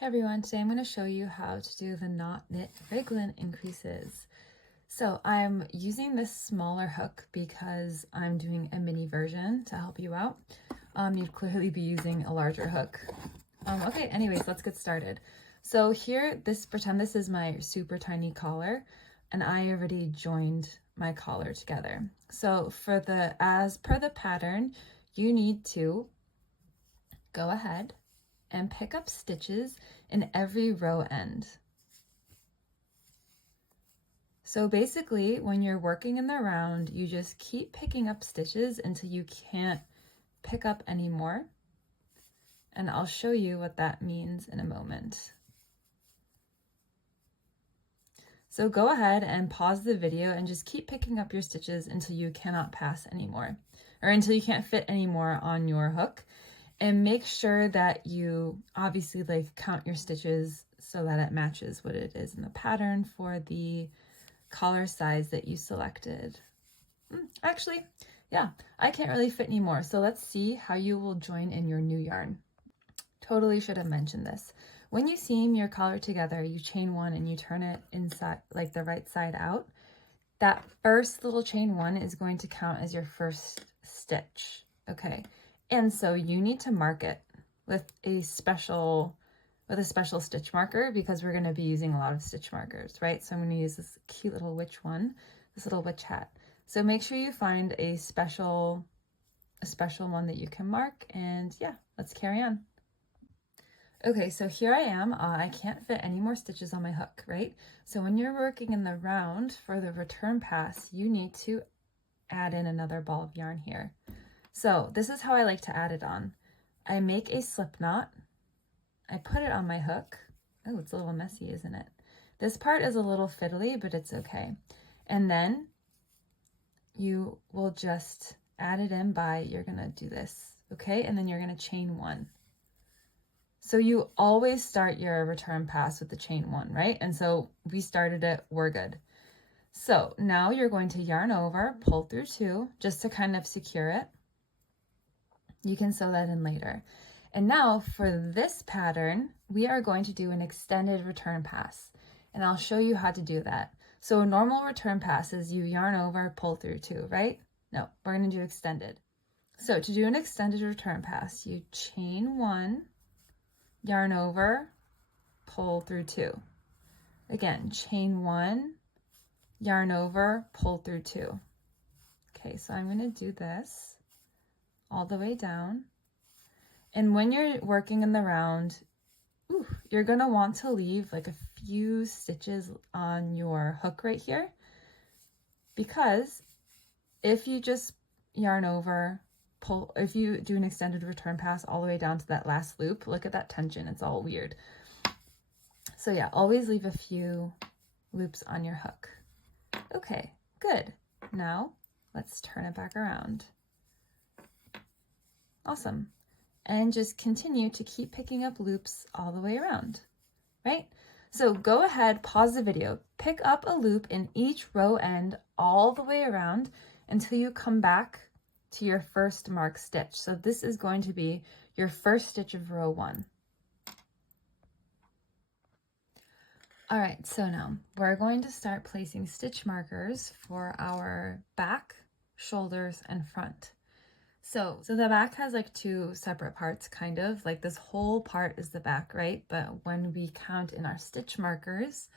Hey everyone, today I'm going to show you how to do the Not Knit Raglan increases. So I'm using this smaller hook because I'm doing a mini version to help you out. You'd clearly be using a larger hook. Okay, anyways, let's get started. So here, pretend this is my super tiny collar, and I already joined my collar together. So as per the pattern, you need to go ahead and pick up stitches in every row end. So basically, when you're working in the round, you just keep picking up stitches until you can't pick up anymore. And I'll show you what that means in a moment. So go ahead and pause the video and just keep picking up your stitches until you cannot pass anymore, or until you can't fit anymore on your hook. And make sure that you obviously count your stitches so that it matches what it is in the pattern for the collar size that you selected. Actually, yeah, I can't really fit anymore. So let's see how you will join in your new yarn. Totally should have mentioned this. When you seam your collar together, you chain one and you turn it inside, like the right side out. That first little chain one is going to count as your first stitch. Okay. And so you need to mark it with a special stitch marker because we're going to be using a lot of stitch markers, right? So I'm going to use this cute little witch one, this little witch hat. So make sure you find a special one that you can mark, and yeah, let's carry on. Okay, so here I am. I can't fit any more stitches on my hook, right? So when you're working in the round for the return pass, you need to add in another ball of yarn here. So this is how I like to add it on. I make a slip knot, I put it on my hook. Oh, it's a little messy, isn't it? This part is a little fiddly, but it's okay. And then you will just add it in you're gonna do this, okay? And then you're gonna chain one. So you always start your return pass with the chain one, right? And so we started it, we're good. So now you're going to yarn over, pull through two, just to kind of secure it. You can sew that in later. And now for this pattern, we are going to do an extended return pass, and I'll show you how to do that. So a normal return pass is you yarn over, pull through two, right? No, we're going to do extended. So to do an extended return pass, you chain one, yarn over, pull through two. Again, chain one, yarn over, pull through two. Okay, so I'm going to do this all the way down. And when you're working in the round, you're going to want to leave like a few stitches on your hook right here, because if you just yarn over, pull, if you do an extended return pass all the way down to that last loop, look at that tension, it's all weird. So yeah, always leave a few loops on your hook. Okay, good. Now let's turn it back around. Awesome. And just continue to keep picking up loops all the way around, right? So go ahead, pause the video, pick up a loop in each row end all the way around until you come back to your first marked stitch. So this is going to be your first stitch of row one. All right, so now we're going to start placing stitch markers for our back, shoulders, and front. So the back has like two separate parts, kind of like this whole part is the back, right? But when we count in our stitch markers,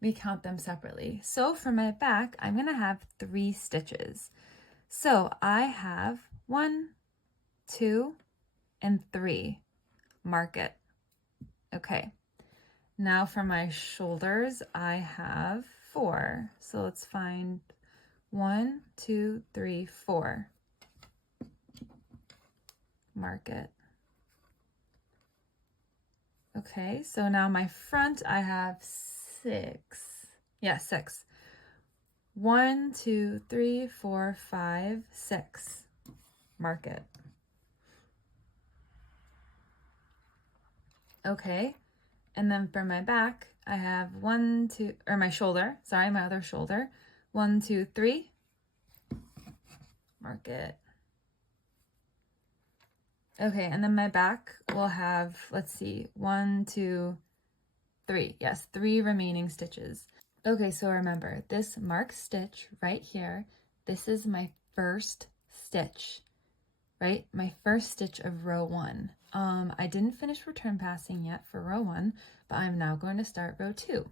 we count them separately. So for my back, I'm gonna have 3 stitches. So I have 1, 2, and 3. Mark it. Okay. Now for my shoulders, I have 4. So let's find 1, 2, 3, 4. Mark it. Okay, so now my front, I have 6. Yeah, 6. 1, 2, 3, 4, 5, 6. Mark it. Okay, and then for my back, I have 1, 2, or my shoulder, sorry, my other shoulder. 1, 2, 3. Mark it. Okay, and then my back will have, let's see, 1, 2, 3. Yes, 3 remaining stitches. Okay, so remember, this marked stitch right here, this is my first stitch, right? My first stitch of row 1. I didn't finish return passing yet for row 1, but I'm now going to start row 2.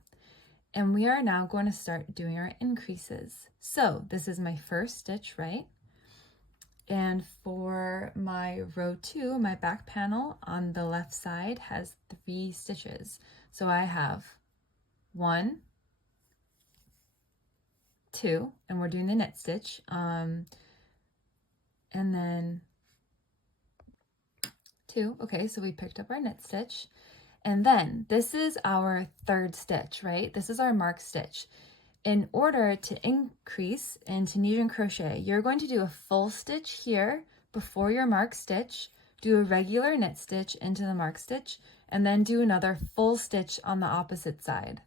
And we are now going to start doing our increases. So this is my first stitch, right? And for my row 2, my back panel on the left side has 3 stitches. So I have 1, 2, and we're doing the knit stitch, and then 2. Okay, so we picked up our knit stitch, and then this is our third stitch, right? This is our marked stitch. In order to increase in Tunisian crochet, you're going to do a full stitch here before your marked stitch, do a regular knit stitch into the marked stitch, and then do another full stitch on the opposite side.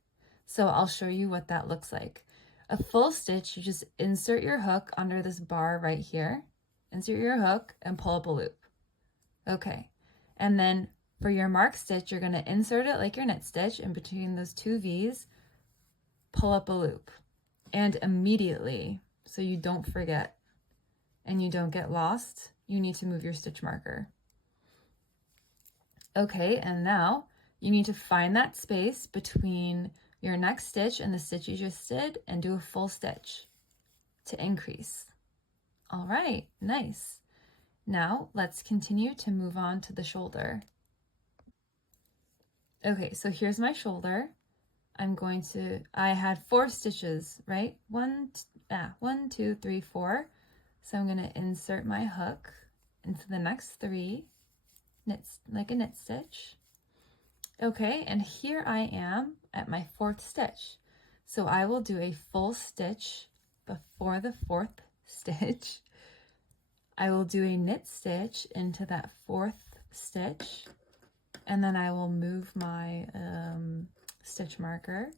So I'll show you what that looks like. A full stitch, you just insert your hook under this bar right here, insert your hook and pull up a loop. Okay, and then for your marked stitch, you're going to insert it like your knit stitch in between those 2 V's, pull up a loop, and immediately, so you don't forget and you don't get lost, you need to move your stitch marker. Okay, and now you need to find that space between your next stitch and the stitch you just did and do a full stitch to increase. All right, nice. Now let's continue to move on to the shoulder. Okay, so here's my shoulder. I had 4 stitches, right? 1, 2, 3, 4. So I'm gonna insert my hook into the next 3, like a knit stitch. Okay, and here I am at my 4th stitch. So I will do a full stitch before the 4th stitch. I will do a knit stitch into that 4th stitch, and then I will move my stitch marker,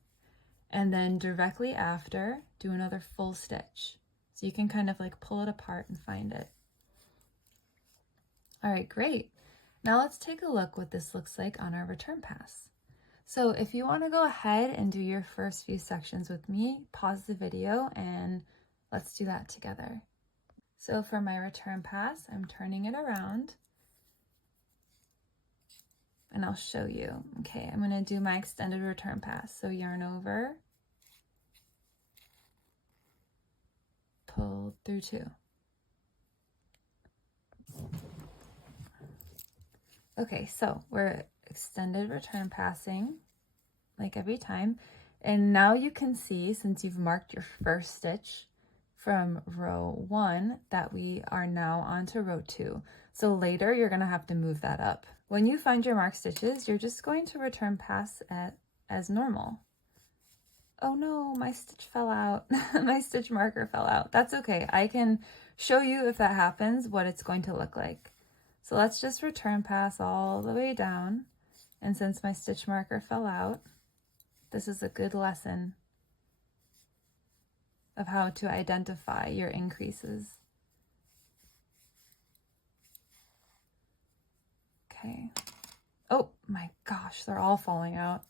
and then directly after do another full stitch. So you can kind of like pull it apart and find it. All right, great. Now let's take a look what this looks like on our return pass. So if you want to go ahead and do your first few sections with me, pause the video and let's do that together. So for my return pass, I'm turning it around and I'll show you. Okay, I'm going to do my extended return pass. So yarn over, pull through 2. Okay, so we're extended return passing like every time. And now you can see, since you've marked your first stitch from row 1, that we are now onto row 2. So later you're going to have to move that up. When you find your marked stitches, you're just going to return pass as normal. Oh no, my stitch fell out. My stitch marker fell out. That's okay. I can show you if that happens what it's going to look like. So let's just return pass all the way down. And since my stitch marker fell out, this is a good lesson of how to identify your increases. Okay. Oh my gosh, they're all falling out.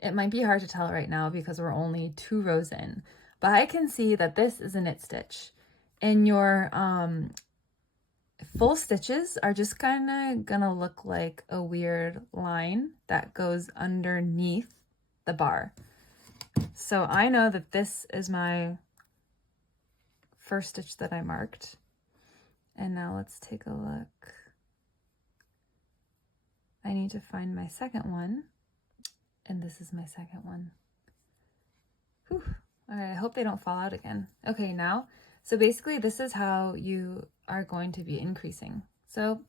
It might be hard to tell right now because we're only 2 rows in, but I can see that this is a knit stitch. And your full stitches are just kind of gonna look like a weird line that goes underneath the bar. So I know that this is my first stitch that I marked. And now let's take a look. I need to find my second one. And this is my second one. Whew. All right, I hope they don't fall out again. Okay, now, so basically this is how you are going to be increasing. So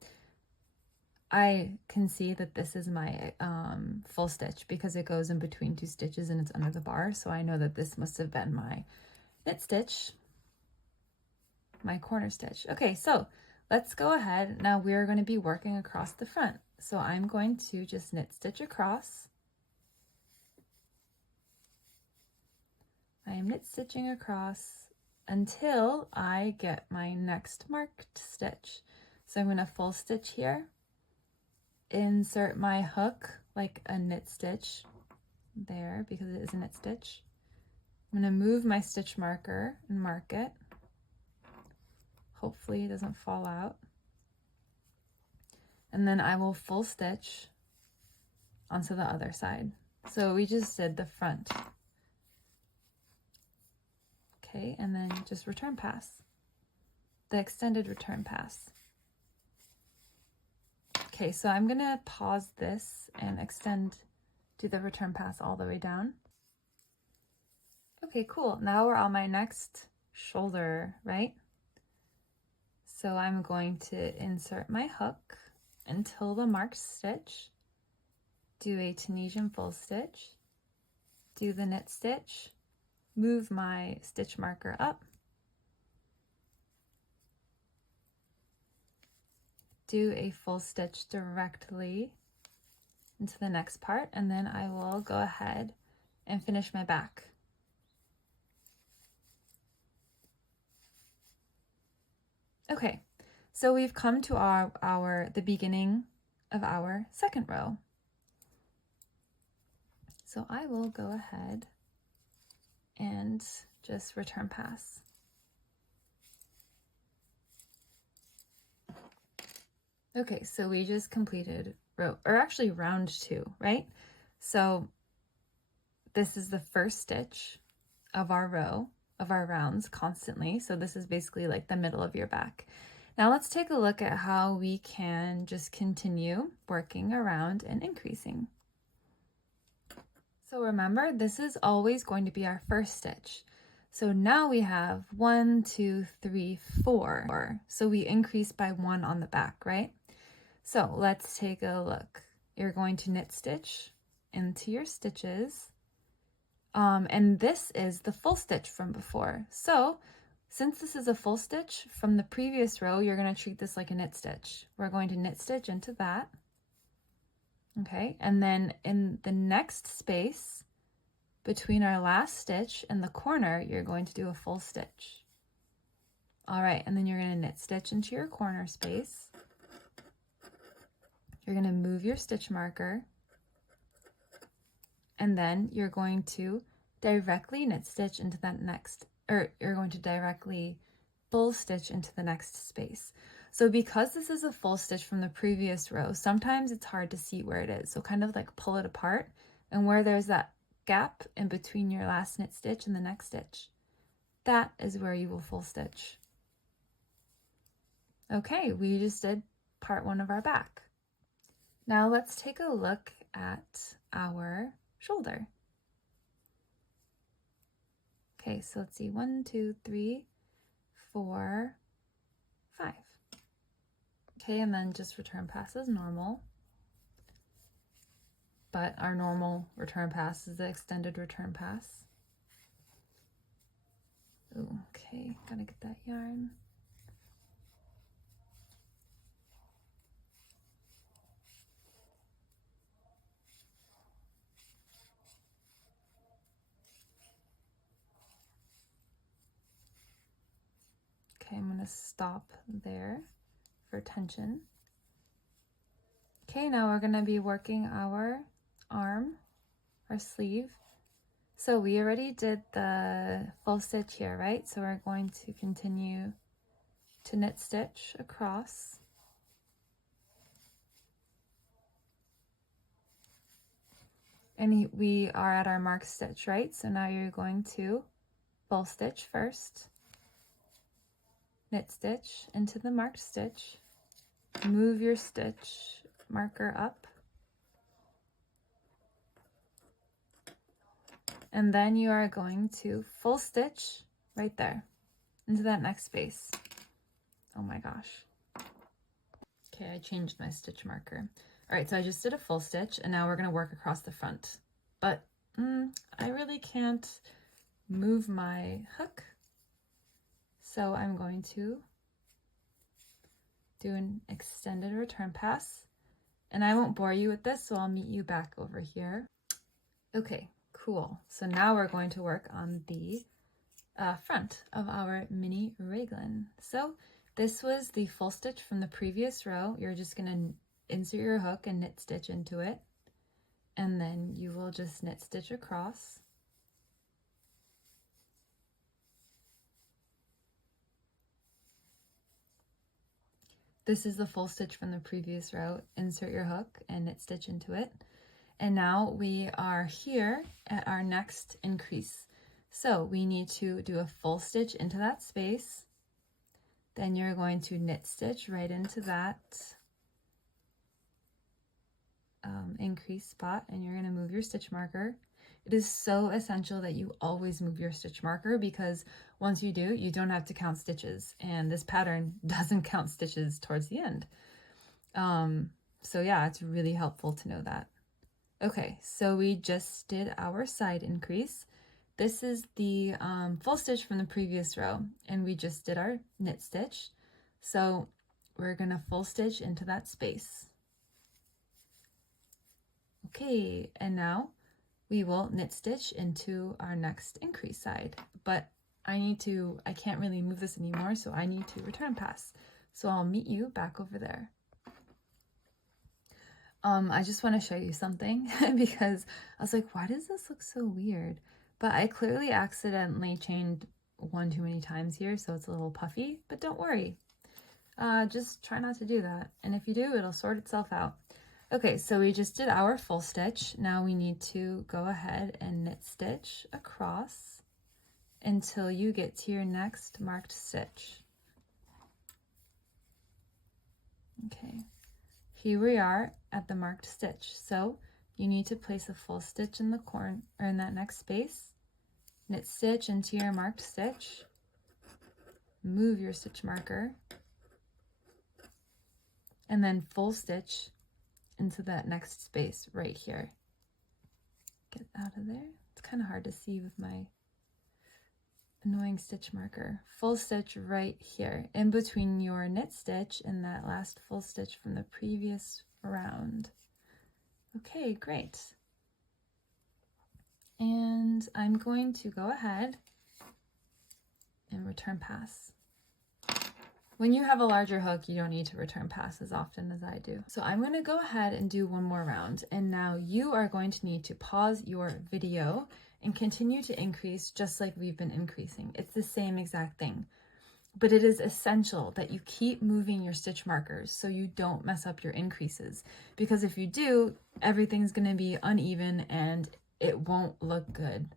I can see that this is my full stitch because it goes in between 2 stitches and it's under the bar. So I know that this must have been my knit stitch, my corner stitch. Okay, so let's go ahead. Now we're going to be working across the front. So I'm going to just knit stitch across. I am knit stitching across until I get my next marked stitch. So I'm going to full stitch here, insert my hook like a knit stitch there because it is a knit stitch. I'm going to move my stitch marker and mark it. Hopefully it doesn't fall out. And then I will full stitch onto the other side. So we just did the front. Okay, and then just return pass, the extended return pass. Okay, so I'm gonna pause this and do the return pass all the way down. Okay, cool. Now we're on my next shoulder, right? So I'm going to insert my hook until the marked stitch, do a Tunisian full stitch, do the knit stitch, move my stitch marker up, do a full stitch directly into the next part, and then I will go ahead and finish my back. Okay, so we've come to the beginning of our second row. So I will go ahead and just return pass. Okay, so we just completed round 2, right? So this is the first stitch of our row, of our rounds constantly. So this is basically like the middle of your back. Now let's take a look at how we can just continue working around and increasing. So remember, this is always going to be our first stitch. So now we have 1, 2, 3, 4. So we increase by 1 on the back, right? So let's take a look. You're going to knit stitch into your stitches. And this is the full stitch from before. So since this is a full stitch from the previous row, you're going to treat this like a knit stitch. We're going to knit stitch into that. Okay, and then in the next space between our last stitch and the corner, you're going to do a full stitch. All right, and then you're going to knit stitch into your corner space. You're going to move your stitch marker, and then you're going to directly knit stitch into that next, or you're going to directly full stitch into the next space. So because this is a full stitch from the previous row, sometimes it's hard to see where it is. So kind of like pull it apart, and where there's that gap in between your last knit stitch and the next stitch, that is where you will full stitch. Okay, we just did part 1 of our back. Now let's take a look at our shoulder. Okay, so let's see, 1, 2, 3, 4, 5. Okay, and then just return pass as normal. But our normal return pass is the extended return pass. Ooh, okay, gotta get that yarn. Okay, I'm gonna stop there for tension. Okay, now we're gonna be working our arm, our sleeve. So we already did the full stitch here, right? So we're going to continue to knit stitch across. And we are at our marked stitch, right? So now you're going to full stitch first, knit stitch into the marked stitch, move your stitch marker up, and then you are going to full stitch right there into that next space. Oh my gosh. Okay, I changed my stitch marker. All right, so I just did a full stitch, and now we're going to work across the front. But I really can't move my hook, so I'm going to do an extended return pass. And I won't bore you with this, so I'll meet you back over here. Okay, cool. So now we're going to work on the front of our mini raglan. So this was the full stitch from the previous row. You're just going to insert your hook and knit stitch into it, and then you will just knit stitch across. This is the full stitch from the previous row. Insert your hook and knit stitch into it. And now we are here at our next increase. So we need to do a full stitch into that space. Then you're going to knit stitch right into that increase spot, and you're going to move your stitch marker. It is so essential that you always move your stitch marker, because once you do, you don't have to count stitches, and this pattern doesn't count stitches towards the end. So yeah, it's really helpful to know that. Okay, so we just did our side increase. This is the full stitch from the previous row, and we just did our knit stitch. So we're gonna full stitch into that space. Okay, and now we will knit stitch into our next increase side, but I can't really move this anymore, so I need to return pass. So I'll meet you back over there. I just want to show you something because I was like, why does this look so weird? But I clearly accidentally chained one too many times here, so it's a little puffy, but don't worry. Just try not to do that. And if you do, it'll sort itself out. Okay, so we just did our full stitch. Now we need to go ahead and knit stitch across until you get to your next marked stitch. Okay, here we are at the marked stitch. So you need to place a full stitch in the corner, or in that next space, knit stitch into your marked stitch, move your stitch marker, and then full stitch into that next space right here. Get out of there. It's kind of hard to see with my annoying stitch marker. Full stitch right here in between your knit stitch and that last full stitch from the previous round. Okay, great. And I'm going to go ahead and return pass. When you have a larger hook, you don't need to return pass as often as I do. So I'm going to go ahead and do one more round, and now you are going to need to pause your video and continue to increase just like we've been increasing. It's the same exact thing, but it is essential that you keep moving your stitch markers so you don't mess up your increases, because if you do, everything's going to be uneven and it won't look good.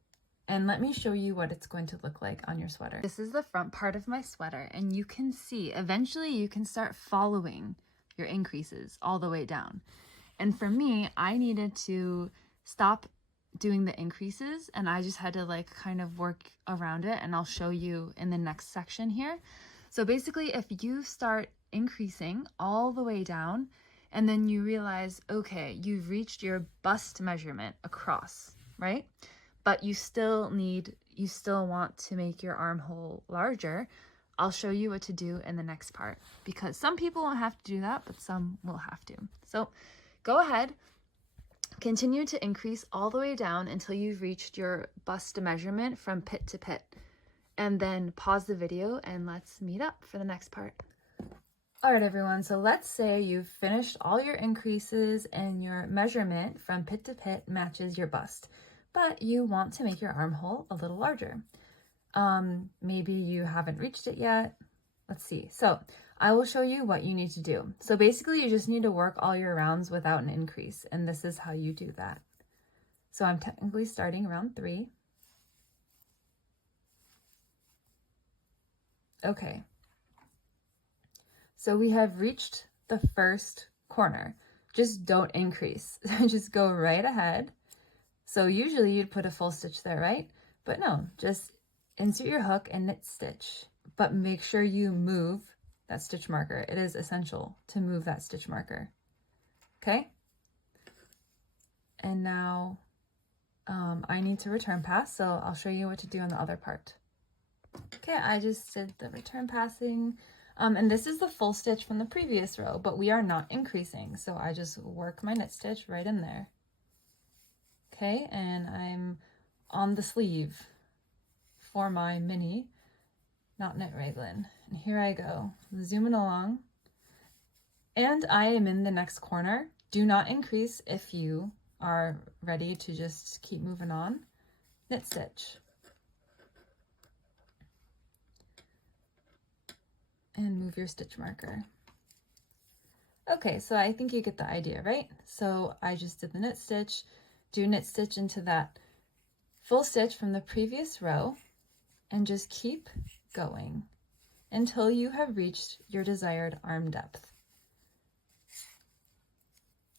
And let me show you what it's going to look like on your sweater. This is the front part of my sweater, and you can see eventually you can start following your increases all the way down. And for me, I needed to stop doing the increases, and I just had to like kind of work around it, and I'll show you in the next section here. So basically, if you start increasing all the way down and then you realize, okay, you've reached your bust measurement across, right? But you still want to make your armhole larger, I'll show you what to do in the next part, because some people won't have to do that, but some will have to. So go ahead, continue to increase all the way down until you've reached your bust measurement from pit to pit, and then pause the video and let's meet up for the next part. All right, everyone, so let's say you've finished all your increases and your measurement from pit to pit matches your bust, but you want to make your armhole a little larger. Maybe you haven't reached it yet. Let's see. So I will show you what you need to do. So basically you just need to work all your rounds without an increase, and this is how you do that. So I'm technically starting round 3. Okay. So we have reached the first corner. Just don't increase. Just go right ahead. So usually you'd put a full stitch there, right? But no, just insert your hook and knit stitch, but make sure you move that stitch marker. It is essential to move that stitch marker. Okay? And now I need to return pass, so I'll show you what to do on the other part. Okay, I just did the return passing. And this is the full stitch from the previous row, but we are not increasing. So I just work my knit stitch right in there. Okay, and I'm on the sleeve, for my mini Not Knit Raglan. And here I go, zooming along. And I am in the next corner. Do not increase if you are ready to just keep moving on. Knit stitch. And move your stitch marker. Okay, so I think you get the idea, right? So I just did the knit stitch, do knit stitch into that full stitch from the previous row, and just keep going until you have reached your desired arm depth.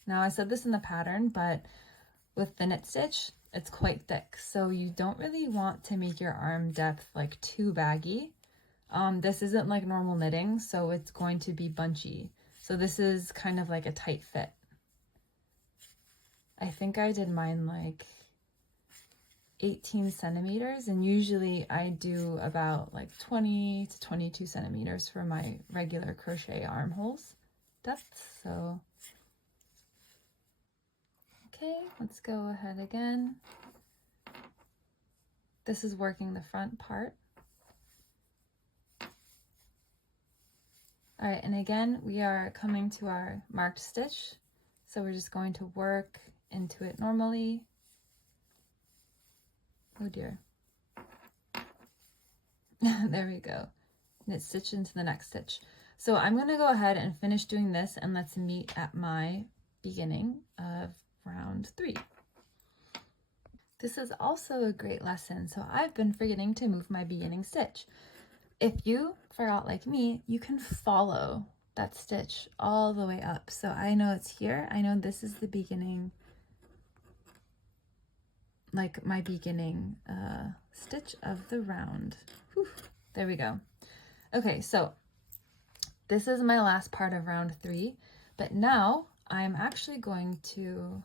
Now I said this in the pattern, but with the knit stitch, it's quite thick, so you don't really want to make your arm depth like too baggy. This isn't like normal knitting, so it's going to be bunchy. So this is kind of like a tight fit. I think I did mine like 18 centimeters, and usually I do about like 20 to 22 centimeters for my regular crochet armholes depth. So, okay, let's go ahead again. This is working the front part. All right, and again, we are coming to our marked stitch. So we're just going to work into it normally. Oh dear. There we go. Knit stitch into the next stitch. So I'm going to go ahead and finish doing this, and let's meet at my beginning of round 3. This is also a great lesson. So I've been forgetting to move my beginning stitch. If you forgot like me, you can follow that stitch all the way up. So I know it's here. I know this is the beginning, like my beginning stitch of the round. Whew, there we go. Okay, so this is my last part of round 3, but now I'm actually going to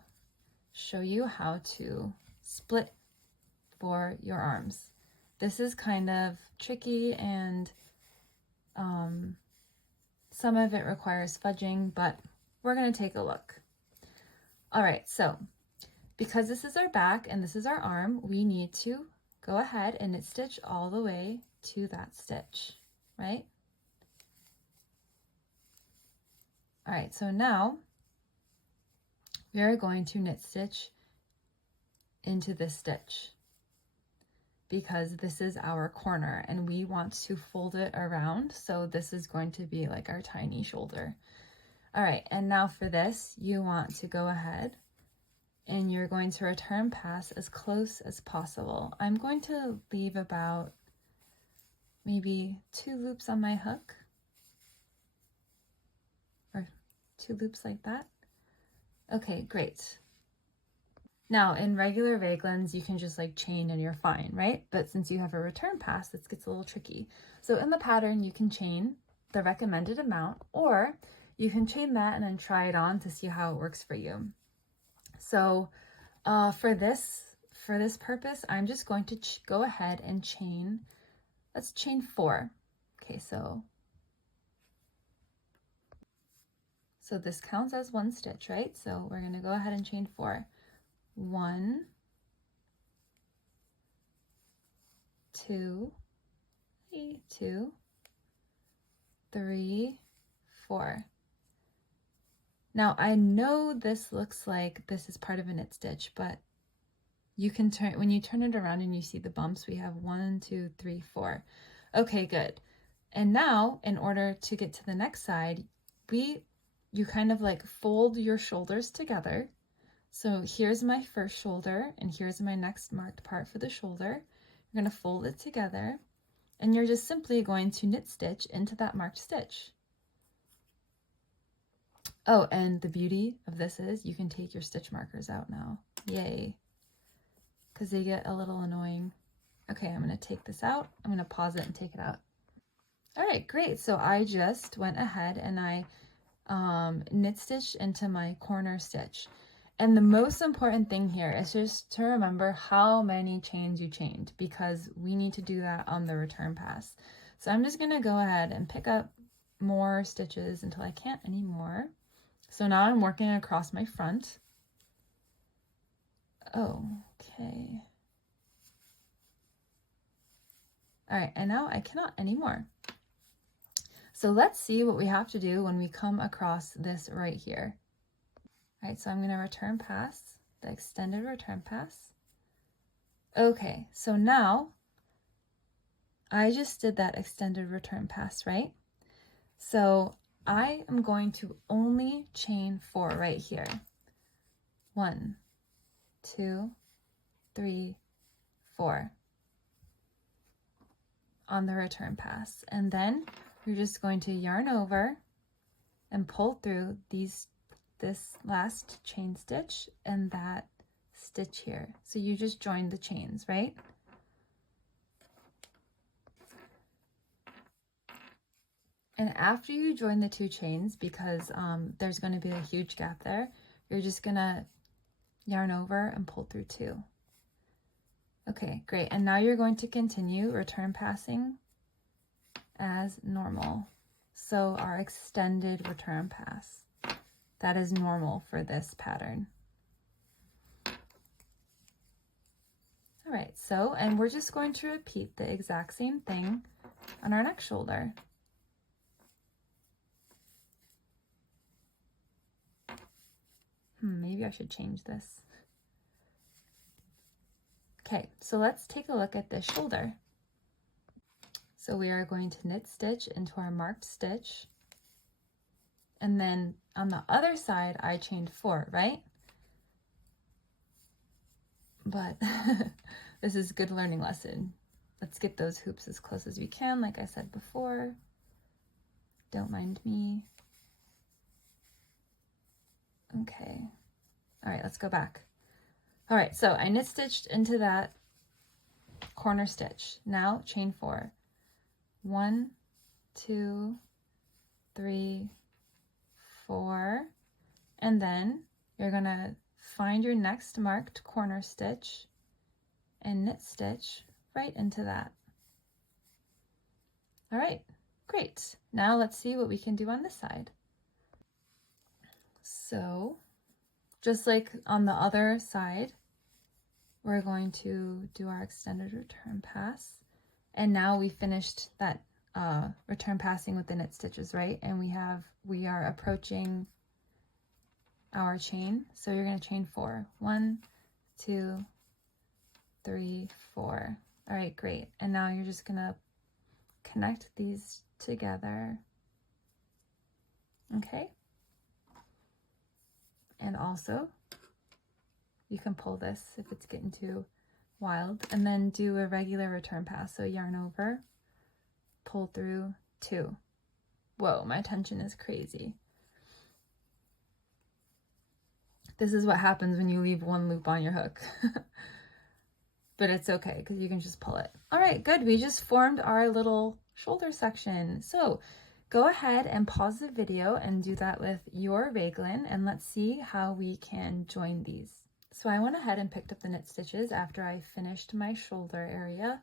show you how to split for your arms. This is kind of tricky, and some of it requires fudging, but we're going to take a look. All right, so because this is our back and this is our arm, we need to go ahead and knit stitch all the way to that stitch, right? All right, so now we are going to knit stitch into this stitch, because this is our corner and we want to fold it around. So this is going to be like our tiny shoulder. All right, and now for this, you want to go ahead and you're going to return pass as close as possible. I'm going to leave about maybe 2 loops on my hook, or 2 loops like that. Okay, great. Now, in regular Raglans, you can just like chain and you're fine, right? But since you have a return pass, this gets a little tricky. So in the pattern, you can chain the recommended amount, or you can chain that and then try it on to see how it works for you. So for this purpose, I'm just going to go ahead and chain. Let's chain 4. Okay, so this counts as 1 stitch, right? So we're going to go ahead and chain 4. 1, 2, 2, 3, 4. Now I know this looks like this is part of a knit stitch, but you can turn, when you turn it around and you see the bumps, we have 1, 2, 3, 4. Okay, good. And now in order to get to the next side, you kind of like fold your shoulders together. So here's my first shoulder, and here's my next marked part for the shoulder. You're going to fold it together, and you're just simply going to knit stitch into that marked stitch. Oh, and the beauty of this is you can take your stitch markers out now. Yay. Because they get a little annoying. Okay, I'm going to take this out. I'm going to pause it and take it out. All right, great. So I just went ahead and I knit stitch into my corner stitch. And the most important thing here is just to remember how many chains you chained, because we need to do that on the return pass. So I'm just going to go ahead and pick up more stitches until I can't anymore. So now I'm working across my front. Oh, okay. All right, and now I cannot anymore. So let's see what we have to do when we come across this right here. All right, so I'm going to return pass, the extended return pass. Okay, so now I just did that extended return pass, right? So I am going to only chain 4 right here. 1, 2, 3, 4 on the return pass. And then you're just going to yarn over and pull through this last chain stitch and that stitch here. So you just joined the chains, right? And after you join the 2 chains, because there's going to be a huge gap there, you're just going to yarn over and pull through 2. Okay, great. And now you're going to continue return passing as normal. So our extended return pass, that is normal for this pattern. All right, so, and we're just going to repeat the exact same thing on our next shoulder. Maybe I should change this. Okay, so let's take a look at this shoulder. So we are going to knit stitch into our marked stitch. And then on the other side, I chained 4, right? But this is a good learning lesson. Let's get those hoops as close as we can, like I said before. Don't mind me. Okay. All right, let's go back. All right, so I knit stitched into that corner stitch. Now chain 4. 1, 2, 3, 4, and then you're gonna find your next marked corner stitch and knit stitch right into that. All right, great. Now let's see what we can do on this side. So just like on the other side, we're going to do our extended return pass. And now we finished that return passing with the knit stitches, right? And we are approaching our chain. So you're going to chain 4. 1, 2, 3, 4. All right, great. And now you're just going to connect these together. Okay. And also, you can pull this if it's getting too wild, and then do a regular return pass. So yarn over, pull through 2. Whoa, my tension is crazy. This is what happens when you leave one loop on your hook. But it's okay because you can just pull it. All right, good. We just formed our little shoulder section. So go ahead and pause the video and do that with your raglan, and let's see how we can join these. So I went ahead and picked up the knit stitches after I finished my shoulder area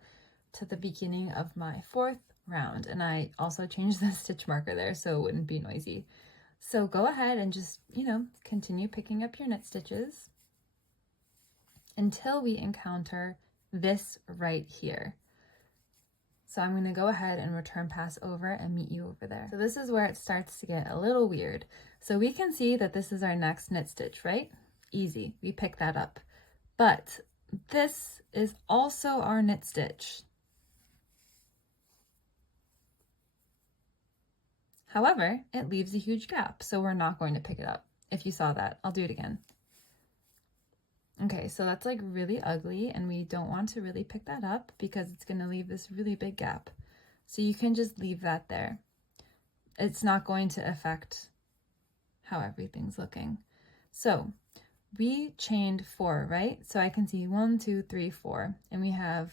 to the beginning of my 4th round, and I also changed the stitch marker there so it wouldn't be noisy. So go ahead and just, continue picking up your knit stitches until we encounter this right here. So I'm going to go ahead and return pass over and meet you over there. So this is where it starts to get a little weird. So we can see that this is our next knit stitch, right? Easy, we pick that up. But this is also our knit stitch. However, it leaves a huge gap, so we're not going to pick it up. If you saw that, I'll do it again. Okay, so that's like really ugly, and we don't want to really pick that up because it's going to leave this really big gap. So you can just leave that there. It's not going to affect how everything's looking. So we chained 4, right? So I can see 1, 2, 3, 4, and we have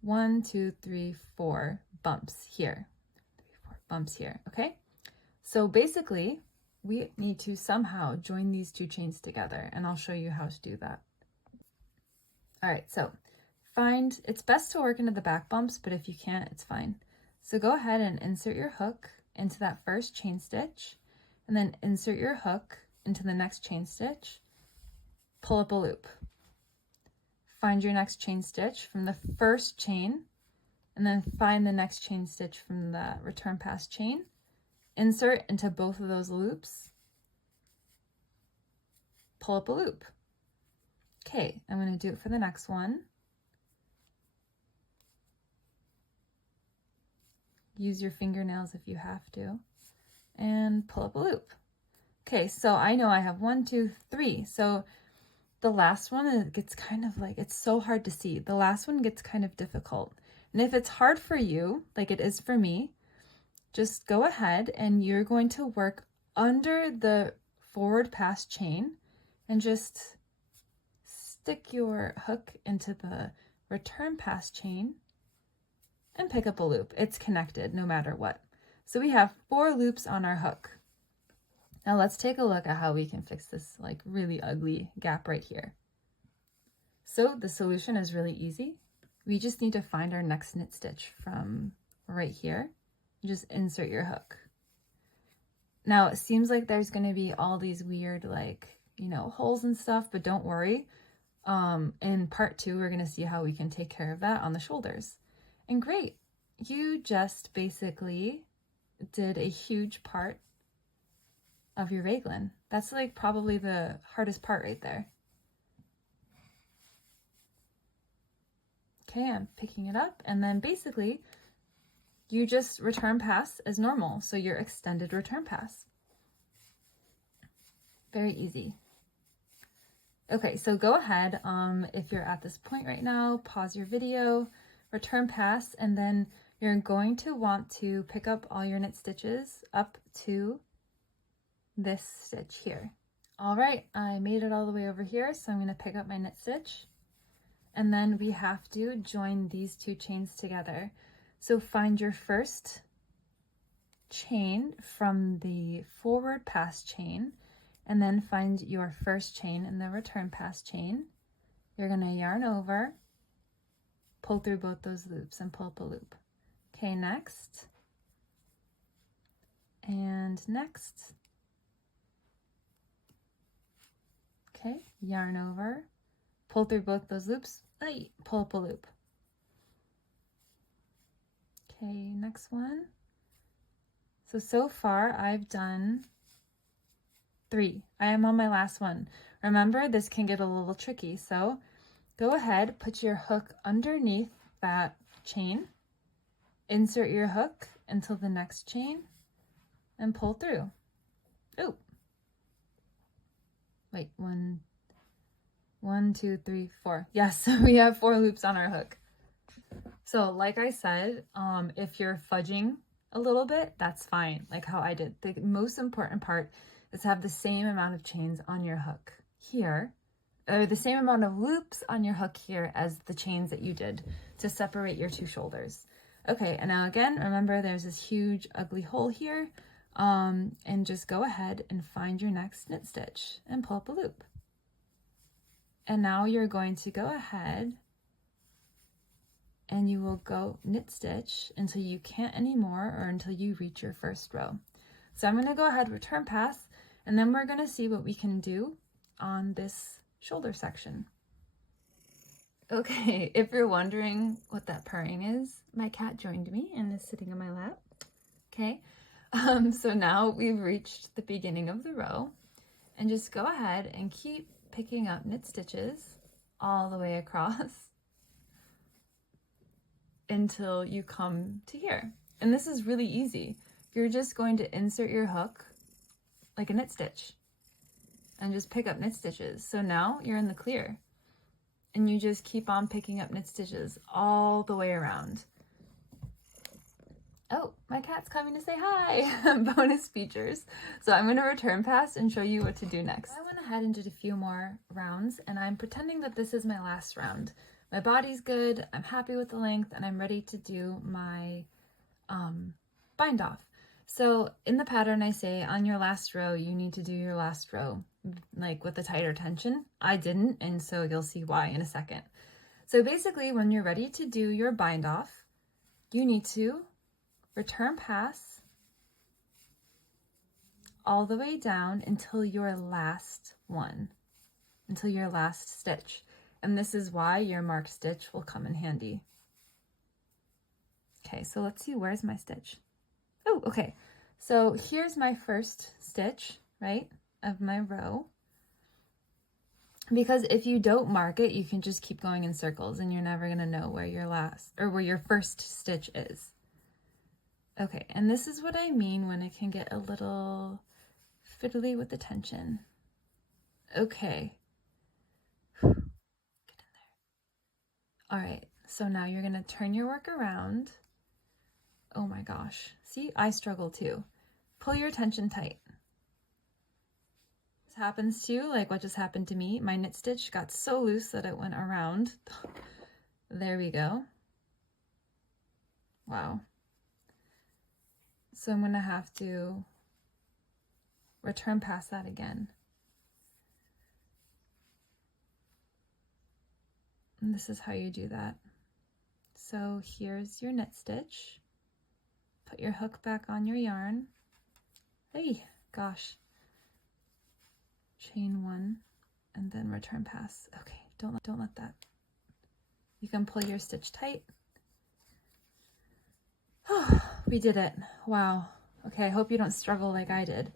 1, 2, 3, 4 bumps here. 3, 4 bumps here, okay? So basically, we need to somehow join these 2 chains together, and I'll show you how to do that. All right, so it's best to work into the back bumps, but if you can't, it's fine. So go ahead and insert your hook into that first chain stitch, and then insert your hook into the next chain stitch, pull up a loop. Find your next chain stitch from the first chain, and then find the next chain stitch from the return pass chain, insert into both of those loops, pull up a loop. Okay, I'm going to do it for the next one. Use your fingernails if you have to, and pull up a loop. Okay, so I know I have 1, 2, 3. So the last one, it gets kind of like, it's so hard to see. The last one gets kind of difficult. And if it's hard for you, like it is for me, just go ahead and you're going to work under the forward pass chain and just stick your hook into the return pass chain and pick up a loop. It's connected no matter what. So we have 4 loops on our hook. Now let's take a look at how we can fix this like really ugly gap right here. So the solution is really easy. We just need to find our next knit stitch from right here. Just insert your hook. Now it seems like there's going to be all these weird like, you know, holes and stuff, but don't worry. In part 2, we're going to see how we can take care of that on the shoulders. And great, you just basically did a huge part of your raglan. That's like probably the hardest part right there. Okay, I'm picking it up, and then basically you just return pass as normal. So your extended return pass. Very easy. Okay, so go ahead, if you're at this point right now, pause your video, return pass, and then you're going to want to pick up all your knit stitches up to this stitch here. All right, I made it all the way over here, so I'm going to pick up my knit stitch, and then we have to join these 2 chains together. So find your first chain from the forward pass chain, and then find your first chain in the return pass chain. You're going to yarn over, pull through both those loops, and pull up a loop. Okay, next, and next. Okay, yarn over, pull through both those loops, pull up a loop. Okay, next one. So far I've done 3. I am on my last one. Remember, this can get a little tricky, so go ahead, put your hook underneath that chain, insert your hook until the next chain, and pull through. Oh, wait, 1, 2, 3, 4. Yes, we have 4 loops on our hook. So like I said, if you're fudging a little bit, that's fine, like how I did. The most important part is to have the same amount of chains on your hook here, or the same amount of loops on your hook here as the chains that you did to separate your 2 shoulders. Okay, and now again, remember there's this huge ugly hole here, and just go ahead and find your next knit stitch and pull up a loop. And now you're going to go ahead and you will go knit stitch until you can't anymore, or until you reach your first row. So I'm going to go ahead, return pass, and then we're going to see what we can do on this shoulder section. Okay, if you're wondering what that purring is, my cat joined me and is sitting on my lap. Okay, so now we've reached the beginning of the row, and just go ahead and keep picking up knit stitches all the way across until you come to here. And this is really easy. You're just going to insert your hook like a knit stitch and just pick up knit stitches. So now you're in the clear, and you just keep on picking up knit stitches all the way around. Oh, my cat's coming to say hi. Bonus features. So I'm going to return pass and show you what to do next. I went ahead and did a few more rounds, and I'm pretending that this is my last round. My body's good, I'm happy with the length, and I'm ready to do my bind off. So in the pattern I say on your last row, you need to do your last row like with a tighter tension. I didn't, and so you'll see why in a second. So basically when you're ready to do your bind off, you need to return pass all the way down until your last one, until your last stitch. And this is why your marked stitch will come in handy. Okay, so let's see, where's my stitch? Oh, okay. So here's my first stitch, right, of my row. Because if you don't mark it, you can just keep going in circles and you're never gonna know where your last, or where your first stitch is. Okay, and this is what I mean when it can get a little fiddly with the tension. Okay. Get in there. All right, so now you're gonna turn your work around. Oh my gosh, see, I struggle too. Pull your tension tight. This happens to you, like what just happened to me. My knit stitch got so loose that it went around. There we go. Wow. So I'm gonna have to return past that again. And this is how you do that. So here's your knit stitch. Put your hook back on your yarn. Hey, gosh. Chain one and then return pass. Okay, don't let that. You can pull your stitch tight. Oh, we did it. Wow. Okay, I hope you don't struggle like I did.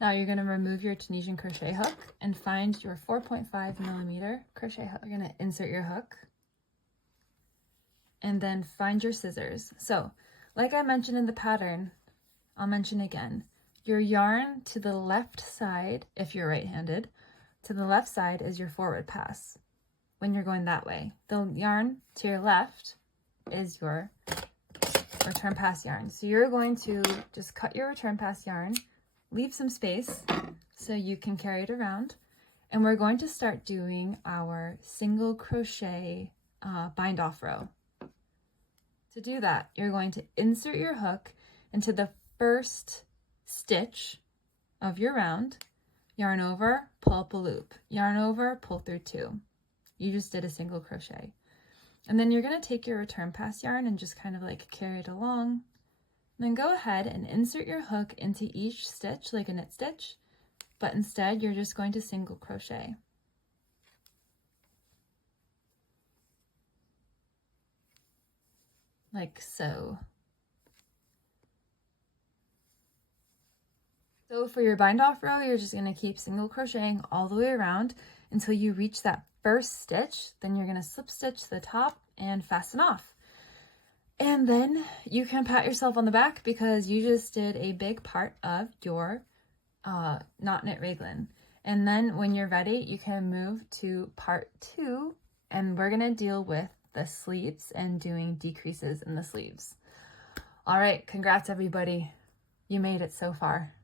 Now you're going to remove your Tunisian crochet hook and find your 4.5mm crochet hook. You're going to insert your hook and then find your scissors. So, like I mentioned in the pattern, I'll mention again, your yarn to the left side, if you're right-handed, to the left side is your forward pass when you're going that way. The yarn to your left is your return pass yarn. So you're going to just cut your return pass yarn, leave some space so you can carry it around, and we're going to start doing our single crochet bind off row. To do that, you're going to insert your hook into the first stitch of your round, yarn over, pull up a loop, yarn over, pull through two. You just did a single crochet. And then you're going to take your return pass yarn and just kind of like carry it along. And then go ahead and insert your hook into each stitch like a knit stitch, but instead you're just going to single crochet. Like so. So for your bind off row, you're just going to keep single crocheting all the way around until you reach that first stitch. Then you're going to slip stitch the top and fasten off. And then you can pat yourself on the back because you just did a big part of your Not Knit Raglan. And then when you're ready, you can move to part 2, and we're going to deal with the sleeves and doing decreases in the sleeves. All right, congrats everybody. You made it so far.